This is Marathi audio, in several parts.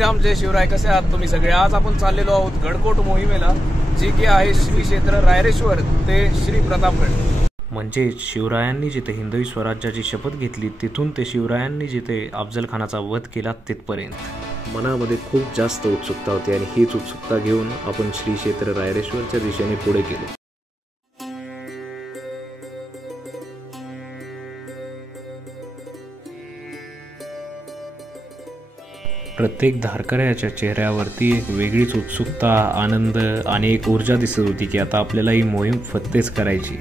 श्रीराम, जय शिवराय. कसे आहात तुम्ही सगळे? आज आपण चाललेलो आहोत गडकोट मोहिमेला, जी की आहे श्री क्षेत्र रायरेश्वर ते श्री प्रतापगड. म्हणजे शिवरायांनी जिथे हिंदवी स्वराज्याची शपथ घेतली तिथून ते शिवरायांनी जिथे अफजल खानाचा वध केला तिथपर्यंत मनामध्ये खूप जास्त उत्सुकता होती आणि हीच उत्सुकता घेऊन आपण श्री क्षेत्र रायरेश्वरच्या दिशेने पुढे गेलो. प्रत्येक धारकऱ्याच्या चेहऱ्यावरती एक वेगळीच उत्सुकता, आनंद आणि एक ऊर्जा दिसत होती की आता आपल्याला ही मोहीम फत्तेच करायची.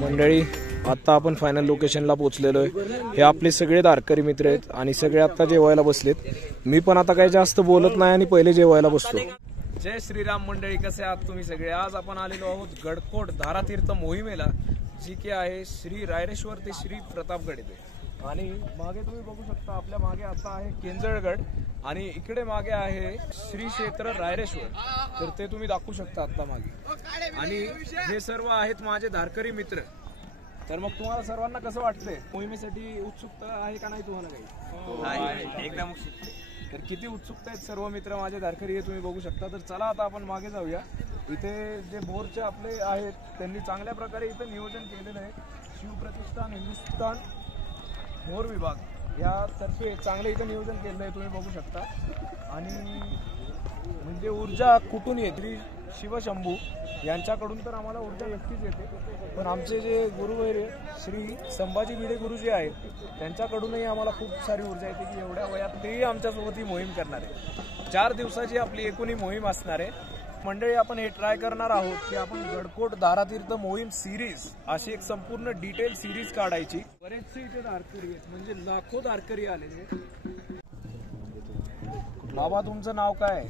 मंडळी, आता आपण फायनल लोकेशनला पोहोचलेलो आहे. हे आपले सगळे धारकरी मित्र आहेत आणि सगळे आता जेवायला बसलेत. मी पण आता काही जास्त बोलत नाही आणि पहिले जेवायला बसतो. जय श्रीराम मंडळी, कसे आहात तुम्ही सगळे? आज आपण आलेलो आहोत गडकोट धारातीर्थ मोहिमेला, जी की आहे श्री रायरेश्वर ते श्री प्रतापगड येथे. आणि मागे तुम्ही बघू शकता, आपल्या मागे आता आहे केंजळगड आणि इकडे मागे आहे श्री क्षेत्र रायरेश्वर. तर ते तुम्ही दाखवू शकता आता मागे. आणि हे सर्व आहेत माझे धारकरी मित्र. तर मग तुम्हाला सर्वांना कसं वाटतंय? मोहिमेसाठी उत्सुकता आहे का नाही तुम्हाला? काही एकदम उत्सुक. तर किती उत्सुकता आहेत सर्व मित्र माझे धारकरी हे तुम्ही बघू शकता. तर चला आता आपण मागे जाऊया. इथे जे बोरचे आपले आहेत त्यांनी चांगल्या प्रकारे इथे नियोजन केलेलं आहे. शिवप्रतिष्ठान हिंदुस्थान मोर विभाग या तर्फे चांगलं इथं नियोजन केलेलं आहे, तुम्ही बघू शकता. आणि म्हणजे ऊर्जा कुठून येते? शिवशंभू यांच्याकडून तर आम्हाला ऊर्जा एकटीच येते, पण आमचे जे गुरुवर्य श्री संभाजी भिडे गुरु जे आहेत त्यांच्याकडूनही आम्हाला खूप सारी ऊर्जा येते की एवढ्या वयात तेही आमच्यासोबत ही मोहीम करणार आहे. 4 दिवसाची आपली एकूण ही मोहीम असणार आहे. मंडळी, आपण हे ट्राय करणार आहोत की आपण गडकोट धारातीर्थ मोहीम सिरीज अशी एक संपूर्ण डिटेल सिरीज काढायची. बरेचसे इथे धारकरी आहेत, म्हणजे लाखो धारकरी आलेले. बाबा, तुमचं नाव काय?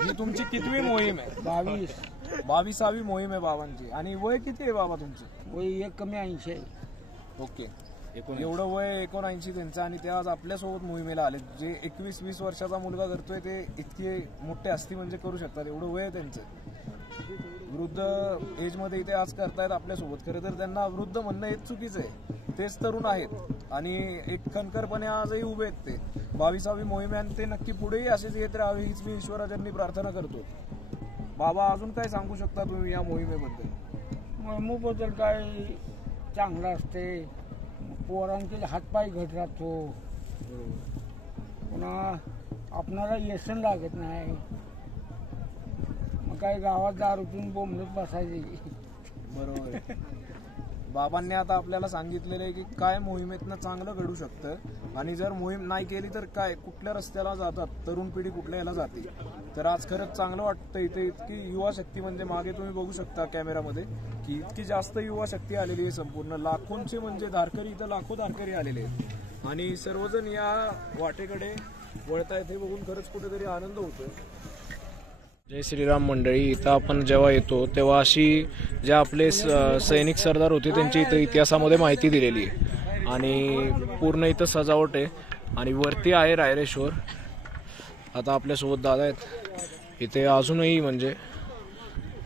ही तुमची कितवी मोहीम आहे? 22वी मोहीम आहे बाबांची. आणि वय किती आहे बाबा तुमचं? वय 1 कमी 80 आहे. ओके, एवढं वय 79 त्यांचं. आणि ते आज आपल्यासोबत मोहिमेला आले. जे 21-20 वर्षाचा मुलगा करतोय ते इतके मोठे असती म्हणजे करू शकतात, एवढं वय आहे त्यांचं. वृद्ध एज मध्ये इथे आज करतायत आपल्यासोबत. खरं तर त्यांना वृद्ध म्हणणं हेच चुकीचं आहे. तेच तरुण आहेत आणि एक खणखरपणे आजही उभे आहेत ते. 22वी मोहिमेत ते नक्की पुढेही असेच येत राहावे हीच मी ईश्वराचरणी प्रार्थना करतो. बाबा, अजून काय सांगू शकता तुम्ही या मोहिमेबद्दल? मोहिमेबद्दल काय चांगलं असते, पोरांचे हातपाय घट राहतो, पुन्हा आपणाला व्यसन लागत नाही. मग काय गावात दारू पिऊन बोंबलत बसायचे. बरोबर. बाबांनी आता आपल्याला सांगितलेलं आहे की काय मोहिमेतनं चांगलं घडू शकतं आणि जर मोहीम नाही केली तर काय, कुठल्या रस्त्याला जातात, तरुण पिढी कुठल्या याला जाते. तर आज खरंच चांगलं वाटतं इथे इतकी युवा शक्ती, म्हणजे मागे तुम्ही बघू शकता कॅमेरामध्ये की इतकी जास्त युवा शक्ती आलेली आहे. संपूर्ण लाखोंचे म्हणजे धारकरी, इथं लाखो धारकरी आलेले आहेत आणि सर्वजण या वाटेकडे वळतायत. हे बघून खरंच कुठेतरी आनंद होतोय. जय श्रीराम मंडळी, इथं आपण जेव्हा येतो तेव्हा अशी जे आपले सैनिक सरदार होते त्यांची इथं इतिहासामध्ये माहिती दिलेली आहे. आणि पूर्ण इथं सजावट आहे आणि वरती आहे रायरेश्वर. आता आपल्यासोबत दादा आहेत इथे. अजूनही म्हणजे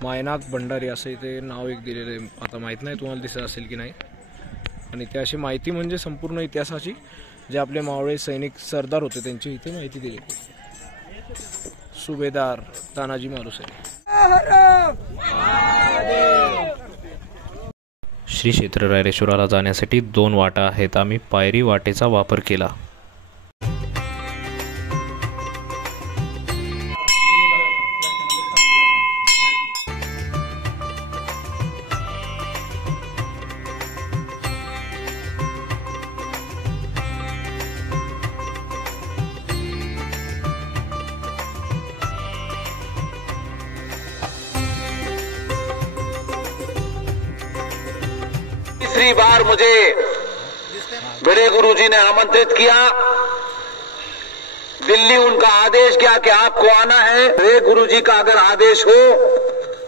मायनाक भंडारी असं इथे नाव एक दिलेलं आहे. आता माहीत नाही तुम्हाला दिसत असेल की नाही. आणि ते अशी माहिती म्हणजे संपूर्ण इतिहासाची जे आपले मावळे सैनिक सरदार होते त्यांची इथे माहिती दिलेली आहे. सुभेदार तानाजी मालुसरे. श्री क्षेत्र रायरेश्वराला जाण्यासाठी 2 वाटा आहेत. आम्ही पायरी वाटेचा वापर केला. तीसरी बार मुझे बड़े गुरुजी ने आमंत्रित किया. दिल्ली उनका आदेश किया कि आपको आना है. बड़े गुरुजी का अगर आदेश हो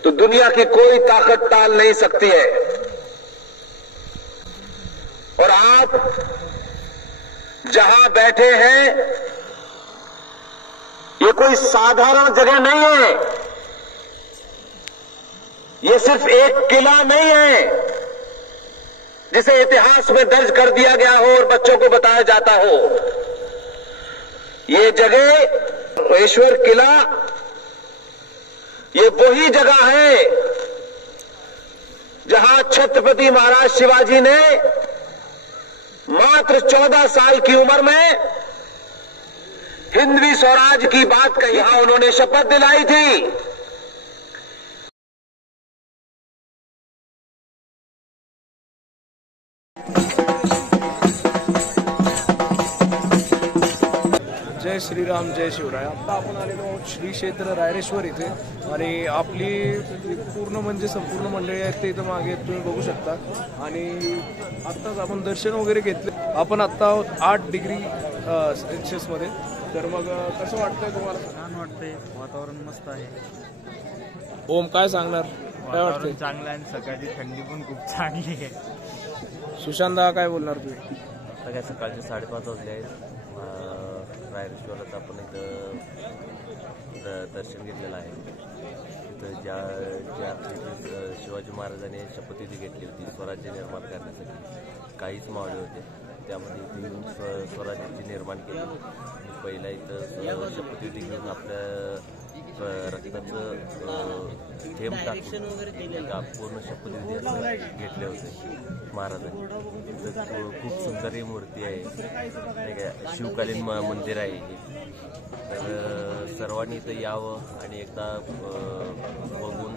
तो दुनिया की कोई ताकत टाल नहीं सकती है. और आप जहां बैठे हैं ये कोई साधारण जगह नहीं है. ये सिर्फ एक किला नहीं है जिसे इतिहास में दर्ज कर दिया गया हो और बच्चों को बताया जाता हो। ये जगह महेश्वर किला, ये वही जगह है जहां छत्रपति महाराज शिवाजी ने मात्र 14 साल की उम्र में हिंदवी स्वराज की बात कही, यहां उन्होंने शपथ दिलाई थी। जय श्रीराम जय शिवराय. आता आपण आलेलो आहोत श्री क्षेत्र रायरेश्वर इथे आणि आपली पूर्ण म्हणजे संपूर्ण मंडळी आहेत ते इथं मागे तुम्ही बघू शकता. आणि आत्ताच आपण दर्शन वगैरे घेतले. आपण आत्ता आहोत 8 डिग्री सेल्सिअस मध्ये. तर मग कसं वाटतंय तुम्हाला? छान वाटतंय, वातावरण मस्त आहे. ओम काय सांगणार? काय वाटतंय? चांगलं आहे. सकाळची थंडी पण खूप चांगली आहे. सुशांत काय बोलणार तुम्ही? आता काय सकाळचे 5:30 वाजले आहेत. रायरेश्वरात आपण इथं दर्शन घेतलेलं आहे. तिथं ज्या शिवाजी महाराजांनी शपथविधी घेतली होती स्वराज्य निर्माण करण्यासाठी, काहीच मावळे होते त्यामध्ये इथे येऊन स्वराज्याची निर्माण केली. आणि पहिला इथं शपथविधी घेऊन आपल्या रक्ताचं थेंब टाकून पूर्ण शपथविधी असं घेतले होते महाराजांनी. तिथं खूप सुंदर ही मूर्ती आहे, नाही का, शिवकालीन मंदिर आहे हे. तर सर्वांनी इथं यावं आणि एकदा बघून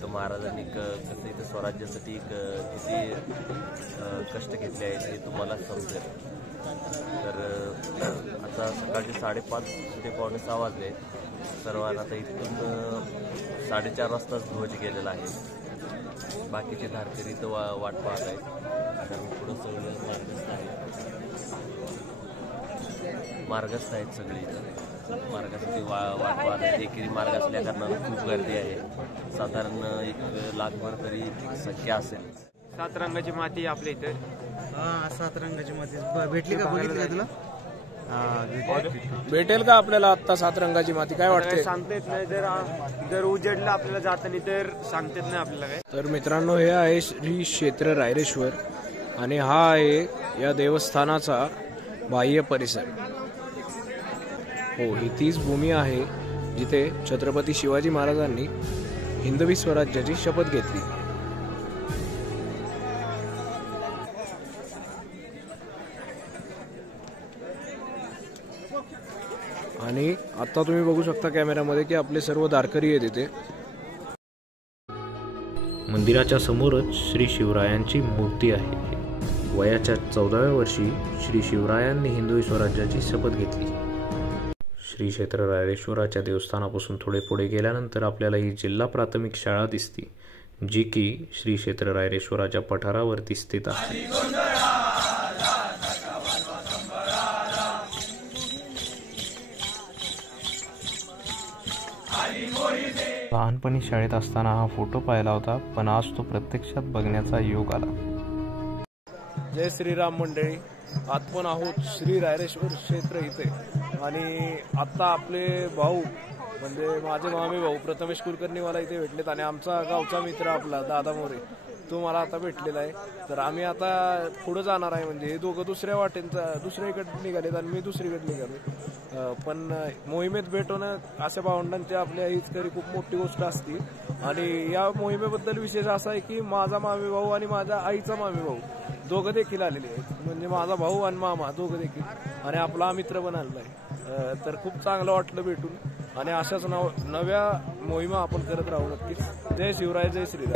तर महाराजांनी कसं इथं स्वराज्यासाठी किती कष्ट घेतले आहेत हे तुम्हाला समजेल. तर आता सकाळचे 5:30 ते 5:45 वाजले. सर्वांना आता इथून 4:30 वाजताच ध्वज गेलेला आहे. बाकीचे धारकरी इथं वाट पाहत आहेत, कारण पुढं सगळे मार्गस्थ आहेत सगळे इथं मार्गासाठी वाट पाहत आहेत. एकेरी मार्ग असल्या कारणानं खूप गर्दी आहे. साधारण 1 लाखभर तरी संख्या असेल. 7 रंगाची माती आपल्या इथं. 7 रंगाची माती भेटली का? बघितलं का तुला? भेटेल का आपल्याला आता 7 रंगाची माती? काय वाटते? सांगता येत नाही. जर उजेडलं आपल्याला जाताना तर सांगता येत नाही आपल्याला काय. तर मित्रांनो, हे आहे श्री क्षेत्र रायरेश्वर आणि हा आहे या देवस्थानाचा बाह्य परिसर. हो, ही तीच भूमी आहे जिथे छत्रपती शिवाजी महाराजांनी हिंदवी स्वराज्याची शपथ घेतली. आणि आता तुम्ही बघू शकता कॅमेऱ्यामध्ये की आपले सर्व दारकरी आहेत इथे. मंदिराच्या समोरच श्री शिवरायांची मूर्ती आहे. वयाच्या 14व्या वर्षी श्री शिवरायांनी हिंदवी स्वराज्याची शपथ घेतली. श्री क्षेत्र रायरेश्वराच्या देवस्थानापासून थोडे पुढे गेल्यानंतर आपल्याला ही जिल्हा प्राथमिक शाळा दिसते, जी की श्री क्षेत्र रायरेश्वराच्या पठारावरती स्थित आहे. लहानपणी शाळेत असताना हा फोटो पाहिला होता, पण आज तो प्रत्यक्षात बघण्याचा योग आला. जय श्रीराम मंडळी. आपण आहोत श्री रायरेश्वर क्षेत्र इथे. आणि आता आपले भाऊ म्हणजे माझे मामे भाऊ प्रथमेश कुलकर्णी मला इथे भेटलेत. आणि आमचा गावचा मित्र आपला दादा मोरे तो मला आता भेटलेला आहे. तर आम्ही आता पुढे जाणार आहे. म्हणजे हे दोघं दुसऱ्या दुसरीकडे निघालेत आणि मी दुसरीकडे निघालो. पण मोहिमेत भेट होणं अशा भावंडांची आपल्या हीच तरी खूप मोठी गोष्ट असते. आणि या मोहिमेबद्दल विशेष असा आहे की माझा मामे भाऊ आणि माझ्या आईचा मामे भाऊ दोघं देखील आलेले आहेत. म्हणजे माझा भाऊ आणि मामा दोघं देखील. आणि आपला मित्र पण आलेला आहे. तर खूप चांगलं वाटलं भेटून. आणि अशाच नव्या मोहिमा आपण करत राहू नक्कीच. जय शिवराय, जय श्रीराम.